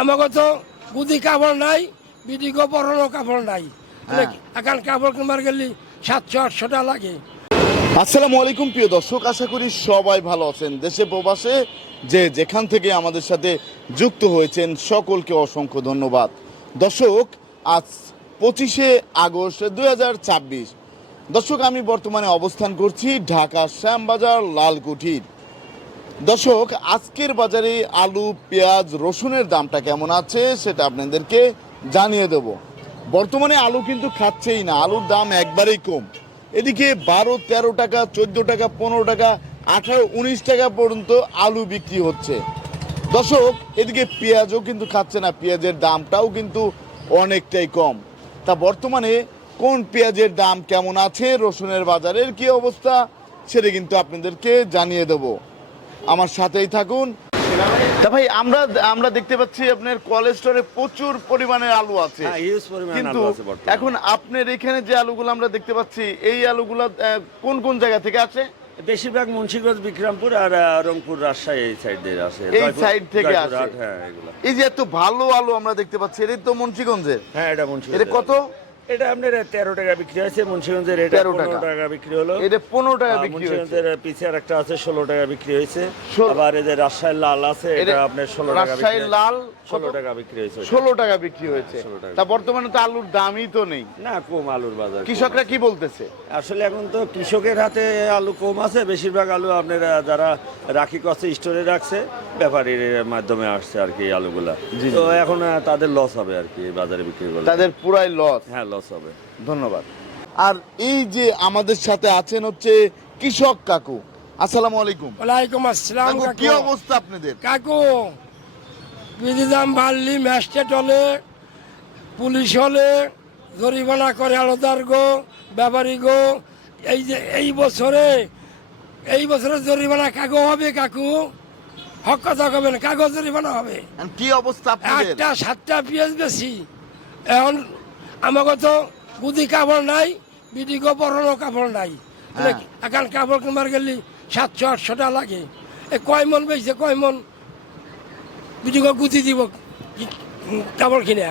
আমাকে তো গুদি কাপড় নাই, বিদিকে পরনো কাপড় নাই। এখন কাপড় কিনবার গেলি 700-800 টাকা লাগে। আসসালামু আলাইকুম প্রিয় দর্শক, আশা করি সবাই ভালো আছেন। দেশে প্রবাসে যে যেখান থেকে আমাদের সাথে যুক্ত হয়েছেন সকলকে অসংখ্য ধন্যবাদ। দর্শক, আজ 25শে আগস্ট 2024। দর্শক, আমি বর্তমানে অবস্থান করছি ঢাকা শ্যামবাজার লালকুঠির। দর্শক, আজকের বাজারে আলু, পেঁয়াজ, রসুনের দামটা কেমন আছে সেটা আপনাদেরকে জানিয়ে দেব। বর্তমানে আলু কিন্তু খাচ্ছেই না, আলুর দাম একবারেই কম। এদিকে 12-13 টাকা, 14 টাকা, 15 টাকা, 18-19 টাকা পর্যন্ত আলু বিক্রি হচ্ছে। দর্শক, এদিকে পেঁয়াজও কিন্তু খাচ্ছে না, পেঁয়াজের দামটাও কিন্তু অনেকটাই কম। তা বর্তমানে কোন পেঁয়াজের দাম কেমন আছে, রসুনের বাজারের কি অবস্থা সেটা কিন্তু আপনাদেরকে জানিয়ে দেব। আমার সাথেই থাকুন। তা ভাই, আমরা দেখতে পাচ্ছি আপনার কোল্ড স্টোরে প্রচুর পরিমাণের আলু আছে, কিন্তু এখন আপনার এখানে যে আলুগুলো আমরা দেখতে পাচ্ছি, এই আলুগুলো কোন কোন জায়গা থেকে আসে? বেশিরভাগ মুন্সিগঞ্জ, বিক্রমপুর আর রংপুর, রাজশাহী এই সাইড দিয়ে আসে। এই সাইড থেকে আসে। হ্যাঁ, এগুলো। এই যে এত ভালো আলু আমরা দেখতে পাচ্ছি, এটা তো মুন্সিগঞ্জের। হ্যাঁ, এটা মুন্সিগঞ্জ। এটা কত? এটা আপনার 13 টাকা বিক্রি হয়েছে। মুন্সিগঞ্জের এটা 15 টাকা বিক্রি হলো। এটা 15 টাকা বিক্রি হয়েছে। মুন্সিগঞ্জের পিছে আরেকটা আছে 16 টাকা বিক্রি হয়েছে। 16 আবার এই যে রাজশাহীর লাল আছে, এটা আপনার 16 টাকা বিক্রি। রাজশাহীর লাল 16 টাকা বিক্রি হয়েছে। 16 টাকা বিক্রি হয়েছে। 16 টাকা। তা বর্তমানে তো আলুর দামই তো নেই। না, কম আলুর বাজার। কৃষকরা কি বলতেছে? আসলে এখন তো কৃষকের হাতে আলু কম আছে। বেশিরভাগ আলু আপনার যারা রাখি কষ্ট স্টোরে রাখছে, ব্যাপারীর মাধ্যমে আসছে আর কি আলুগুলা। তো এখন তাদের লস হবে আর কি বাজারে বিক্রি করলে। তাদের পুরাই লস। হ্যাঁ, লস হবে। ধন্যবাদ। আর এই যে আমাদের সাথে আছেন হচ্ছে কৃষক কাকু। আসসালামু আলাইকুম। ওয়ালাইকুম আসসালাম। কাকু, কি অবস্থা আপনাদের? কাকু, বিধি দাম বাড়লি, ম্যাজিস্ট্রেট হলে, পুলিশ হলে জরিমানা করে আলাদার গো, ব্যাপারী গো। এই যে এই বছরে জরিমানা কাগজ হবে কাকু, হক কথা কবেন, কাগজ জরিমানা হবে। আর কি অবস্থা আপনাদের? 8টা-7টা পেঁয়াজ বেশি। এখন আমাকে তো গুদি কাপড় নাই, বিদিকে পরনো কাপড় নাই। এখন কাপড় কিনবার গেলি 700-800 টাকা লাগে। কয় মন বেশি, কয় মন বিদিকে গুদি দিব কাপড় কিনে।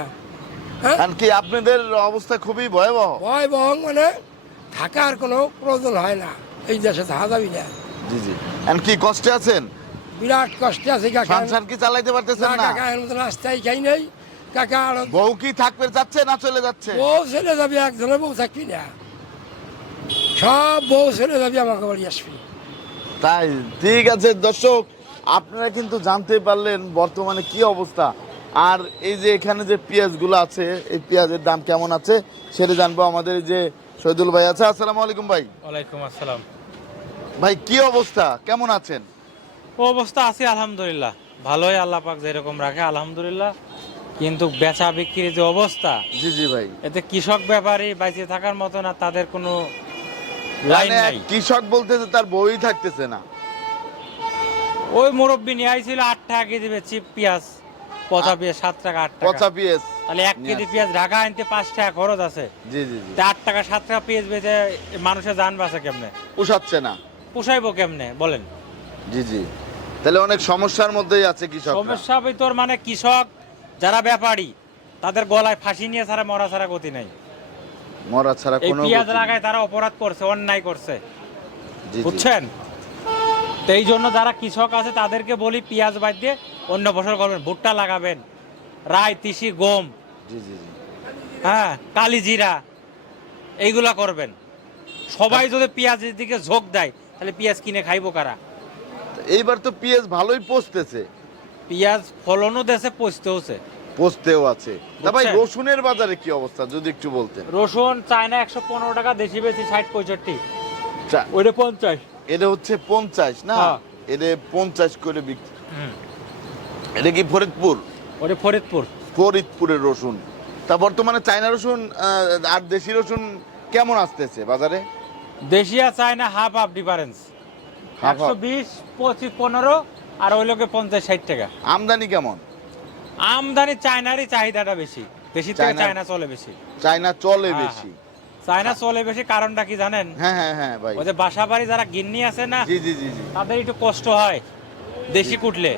হ্যাঁ, আর কি আপনাদের অবস্থা খুবই ভয়াবহ? ভয়াবহ মানে থাকার কোনো প্রয়োজন হয় না এই দেশে, থাকা যাবি না। জি জি। আর কি কষ্টে আছেন? বিরাট কষ্টে আছে কাকা। সংসার কি চালাইতে পারতেছেন না? কাকা এর মতো রাস্তায় খাই নাই কাকা। আর বউ কি থাকবে যাচ্ছে না চলে যাচ্ছে? বউ ছেলে যাবি, একজনের বউ থাকবি না, সব বউ ছেলে যাবি আমাকে বাড়ি আসবি। তাই ঠিক আছে। দর্শক, আপনারা কিন্তু জানতে পারলেন বর্তমানে কি অবস্থা। আর এই যে এখানে যে পেঁয়াজগুলো আছে, এই পেঁয়াজের দাম কেমন আছে সেটা জানবো। আমাদের যে শহীদুল ভাই আছে। আসসালামু আলাইকুম ভাই। ওয়ালাইকুম আসসালাম। ভাই, কি অবস্থা, কেমন আছেন? ও অবস্থা আছে আলহামদুলিল্লাহ, ভালোই, আল্লাহ পাক যেরকম রাখে আলহামদুলিল্লাহ। কিন্তু বেচা বিক্রির যে অবস্থা, জি জি ভাই, এতে কৃষক ব্যাপারী বেঁচে থাকার মতো না, তাদের কোনো লাইন মানে নাই। কৃষক বলতেছে তার বই থাকতেছে না। ওই মুরব্বি নিয়ে আইছিল 8 টাকা কেজি বেচি পেঁয়াজ, পচা পেঁয়াজ 7 টাকা 8 টাকা। পচা পেঁয়াজ। তাহলে 1 কেজি পেঁয়াজ ঢাকা আনতে 5 টাকা খরচ আছে। জি জি জি। 8 টাকা 7 টাকা পেঁয়াজ বেচে মানুষের জান বাঁচে কেমনে? পোষাচ্ছে না। পোষাইবো কেমনে বলেন? জি জি। তাহলে অনেক সমস্যার মধ্যেই আছে কৃষক। সমস্যা ভিতর মানে কৃষক যারা ব্যাপারী, তাদের গলায় ফাঁসি নিয়ে ছাড়া মরা ছাড়া গতি নাই। মরা ছাড়া এই কোনো পেঁয়াজ গতি নেই। লাগায় তারা অপরাধ করছে, অন্যায় করছে, জি জি। বুঝছেন? তো এই জন্য যারা কৃষক আছে তাদেরকে বলি পেঁয়াজ বাদ দিয়ে অন্য ফসল করবেন, ভুট্টা লাগাবেন, রাই, তিসি, গম, জি জি জি। হ্যাঁ, কালি জিরা, এইগুলা করবেন। সবাই যদি পেঁয়াজের দিকে ঝোঁক দেয় তাহলে পেঁয়াজ কিনে খাইবো কারা? এইবার তো পেঁয়াজ ভালোই পচতেছে। পেঁয়াজ ফলনও দেশে পচতেওছে, পচতেও আছে। তা ভাই, বুঝছেন? রসুনের বাজারে কি অবস্থা যদি একটু বলতেন? রসুন চায়না 115 টাকা, দেশি বেশি 60-65, চা- ওইটা 50। এটা হচ্ছে 50 না? হ্যাঁ। এটা 50 করে বিক্রি। এটা কি ফরিদপুর? ওটা ফরিদপুর। ফরিদপুরের রসুন। তা বর্তমানে চায়না রসুন আর দেশি রসুন কেমন আসতেছে বাজারে? দেশি আর China half half difference, half half. 120, 25, 15 আর ওই লোকে 50-60 টাকা। আমদানি কেমন? আমদানি চায়নারই চাহিদাটা বেশি, দেশি থেকে চায়না চলে বেশি। চায়না চলে হ্যাঁ, বেশি। চায়না চলে বেশি, কারণটা কি জানেন? হ্যাঁ হ্যাঁ হ্যাঁ ভাই। ওই যে বাসা বাড়ি যারা গিন্নি আছে না, জি জি জি জি। তাদের একটু কষ্ট হয় দেশি কুটলে,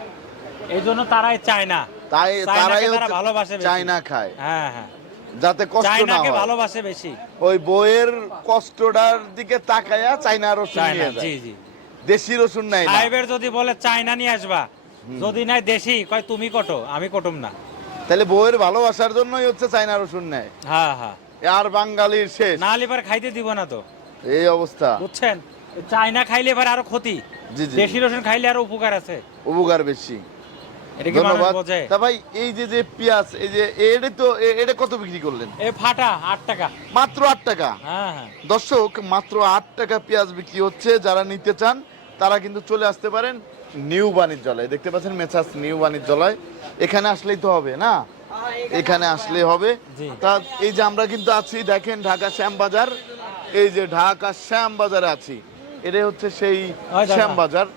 এই জন্য তারাই চায় না। তাই তারাই চায়নাকে তারা হচ্ছে ভালোবাসে বেশি। চায়না খায় হ্যাঁ হ্যাঁ, যাতে কষ্ট না চায়নাকে হয়। ভালোবাসে বেশি। ওই বইয়ের কষ্টটার দিকে তাকায়া চায়না রসুন চায়না, নিয়ে জি যায়, জি। দেশি রসুন নাই না। সাহেবের যদি বলে চায়না নিয়ে আসবা, যদি নাই দেশি, কয় তুমি কটো, আমি কটুম না। তাহলে বইয়ের ভালোবাসার জন্যই হচ্ছে চায়না রসুন নেয়, হ্যাঁ হ্যাঁ, আর বাঙালির শেষ না লিবার খাইতে দিব না তো, এই অবস্থা। বুঝছেন? চায়না খাইলে এবার আরো ক্ষতি, জি জি, দেশি রসুন খাইলে আরো উপকার আছে। উপকার বেশি। এটা কি মানুষ ধন্যবাদ। বোঝে? তা ভাই এই যে যে পেঁয়াজ, এই যে এটা তো এটা কত বিক্রি করলেন? এ ফাটা 8 টাকা। মাত্র 8 টাকা। হ্যাঁ হ্যাঁ, দর্শক, মাত্র 8 টাকা পেঁয়াজ বিক্রি হচ্ছে। যারা নিতে চান তারা কিন্তু চলে আসতে পারেন নিউ বাণিজ্যালয়। দেখতে পাচ্ছেন মেসার্স নিউ বাণিজ্যালয়, এখানে আসলেই তো হবে না, এখানে আসলে হবে। জি। তা এই যে আমরা কিন্তু আছি, দেখেন ঢাকা শ্যামবাজার, এই যে ঢাকা শ্যামবাজারে আছি, এটা হচ্ছে সেই ওই দাদা। শ্যামবাজার।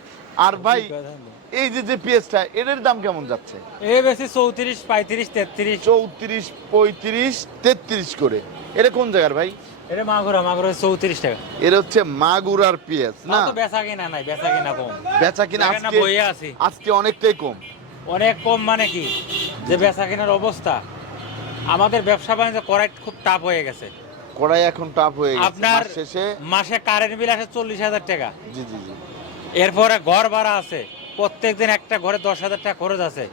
আর ভাই এই যে যে পেঁয়াজটা, এটার দাম কেমন যাচ্ছে? এ বেশি 34, 35, 33। 34, 35, 33 করে। এটা কোন জায়গার ভাই? এটা মাগুরা 34 টাকা। এর হচ্ছে মাগুরার পেঁয়াজ না? না তো বেচা কিনা নাই, বেচা কিনা কম। বেচা কিনা দেখেন না, আজকে বইয়ে আছি। আজকে অনেকটাই কম। অনেক কম মানে কি, যে বেচা কেনার অবস্থা, আমাদের ব্যবসা বাণিজ্য করাই খুব টাফ হয়ে গেছে। কড়াই এখন টাফ হয়ে গেছে আপনার মাস শেষে। মাসে কারেন্ট বিল আসে 40,000 টাকা, জি জি জি, এরপরে ঘর ভাড়া আছে, প্রত্যেকদিন একটা ঘরে 10,000 টাকা খরচ আছে।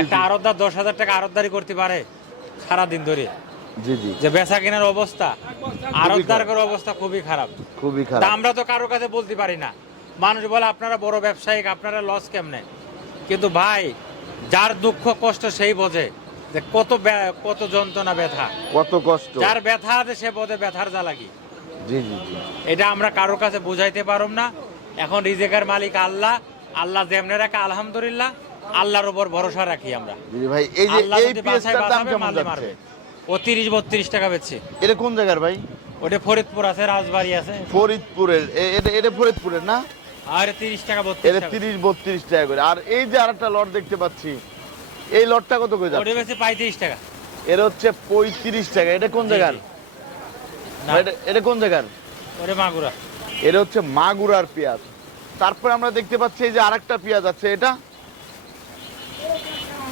একটা আড়তদার 10,000 টাকা আড়তদারি করতে পারে সারাদিন ধরে? জি জি, যে বেচা কেনার অবস্থা, আড়তদারের অবস্থা খুবই খারাপ। খুবই তা খারাপ। আমরা তো কারোর কাছে বলতে পারি না। মানুষ বলে আপনারা বড় ব্যবসায়িক, আপনারা লস কেমনে? কিন্তু ভাই, যার দুঃখ কষ্ট সেই বোঝে যে কত যন্ত্রণা, ব্যথা। কত কষ্ট। যার ব্যথা আছে সে বোঝে ব্যথার জ্বালা কি। জি জি জি, এটা আমরা কারোর কাছে বুঝাইতে পারব না। এখন রিজেকের মালিক আল্লাহ, আল্লাহ যেমনে রাখে আলহামদুলিল্লাহ, আল্লাহর উপর ভরসা রাখি আমরা। জি জি ভাই, এই যে আল্লাহ এই যদি পেঁয়াজটার দাম বাঁচাবে, কেমন মারলে যাচ্ছে? মারবে। ও 30-32 টাকা বেচছে। এটা কোন জায়গার ভাই? ওটা ফরিদপুর আছে, রাজবাড়ি আছে। ফরিদপুরের। এটা এটা ফরিদপুরের না? আর 30 টাকা 32 এটা টাকা। 30-32 টাকা করে। আর এই যে আরেকটা লট দেখতে পাচ্ছি, এই লটটা কত করে ওটা যাচ্ছে? বেচে 35 টাকা। এর হচ্ছে 35 টাকা। এটা কোন জি, জায়গার? জি। না, এটা কোন জায়গার? ওরে মাগুরা। এটা হচ্ছে মাগুরার পেঁয়াজ। তারপরে আমরা দেখতে পাচ্ছি এই যে আরেকটা পেঁয়াজ আছে, এটা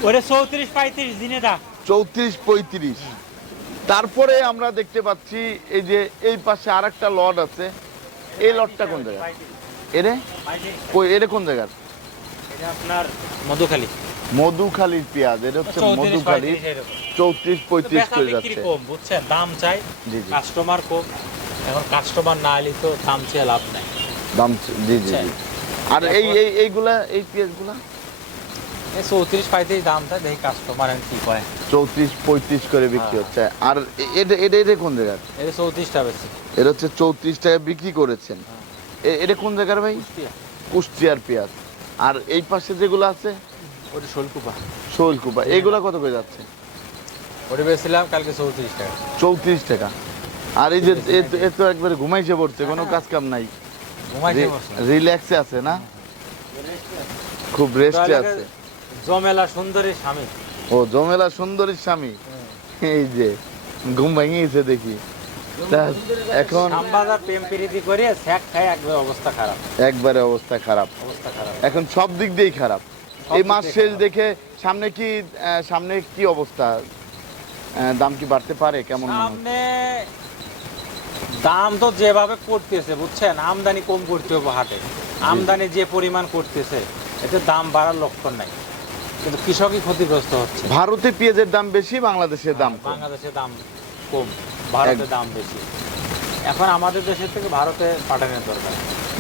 ওরে 34-35 দিনে দা। 34-35। তারপরে আমরা দেখতে পাচ্ছি এই যে এই পাশে আরেকটা লট আছে, এই লটটা কোন জায়গা? এটা কই, এটা কোন জায়গার? এটা আপনার মধুখালী। মধুখালীর পেঁয়াজ। এটা হচ্ছে 34-35 মধুখালীর। এরকম। 34-35 বেচা করে বিক্রি যাচ্ছে। কম, বুঝছেন? দাম চাই, জি জি, কাস্টমার কম। এখন কাস্টমার না এলে তো দাম চেয়ে লাভ নাই। দাম জি জি জি। আর এই তারপর- এই এইগুলা, এই পেঁয়াজগুলা এই 34-35 দাম চাই, দেখি কাস্টমার কি করে। 34-35 করে বিক্রি হচ্ছে। আর এটা এটা এটা কোন জায়গার? এটা 34 টা বেশি। এটা হচ্ছে 34 টাকা বিক্রি করেছেন। এটা কোন জায়গার ভাই? কুষ্টিয়ার পেঁয়াজ। আর এই পাশে যেগুলো আছে ওটা শোলকুপা। শৈলকুপা, এইগুলা কত করে যাচ্ছে? ওটা বেছিলাম কালকে 34 টাকা। 34 টাকা। আর এই যে এ তো একবারে ঘুমাইছে পড়ছে, কোনো কাজ কাম নাই, ঘুমাইতে বসে। রিল্যাক্সে আছে না, খুব রেস্টে আছে। জমেলা সুন্দরী স্বামী। ও জমেলা সুন্দরীর স্বামী, এই যে ঘুম ভাঙিয়েছে দেখি। তা এখন আমবাজার প্রেম প্রীতি করে স্যাক খায়, একবার অবস্থা খারাপ, একবারে অবস্থা খারাপ। অবস্থা খারাপ। এখন সব দিক দিয়েই খারাপ। এই দিক মাস দিয়ে শেষ খারাপ। দেখে সামনে কি অবস্থা? দাম কি বাড়তে পারে কেমন মনে হচ্ছে? সামনে দাম তো যেভাবে করতেছে, বুঝছেন, আমদানি কম করতে হবে হাটে। আমদানি যে পরিমাণ করতেছে, এতে দাম বাড়ার লক্ষণ নাই, কিন্তু কৃষকই ক্ষতিগ্রস্ত হচ্ছে। ভারতে পেঁয়াজের দাম বেশি, বাংলাদেশের দাম কম। বাংলাদেশে দাম কম, ভারতে দাম বেশি। এখন আমাদের দেশের থেকে ভারতে পাঠানোর দরকার।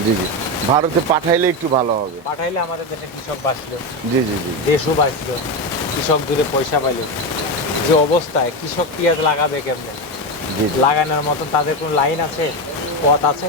জি জি, ভারতে পাঠাইলে একটু ভালো হবে। পাঠাইলে আমাদের দেশে কৃষক বাঁচলো, জি জি জি, দেশও বাঁচলো, কৃষক দূরে পয়সা পাইল। যে অবস্থায় কৃষক পেঁয়াজ লাগাবে কেমনে, জি জি। লাগানোর মতন তাদের কোনো লাইন আছে, পথ আছে?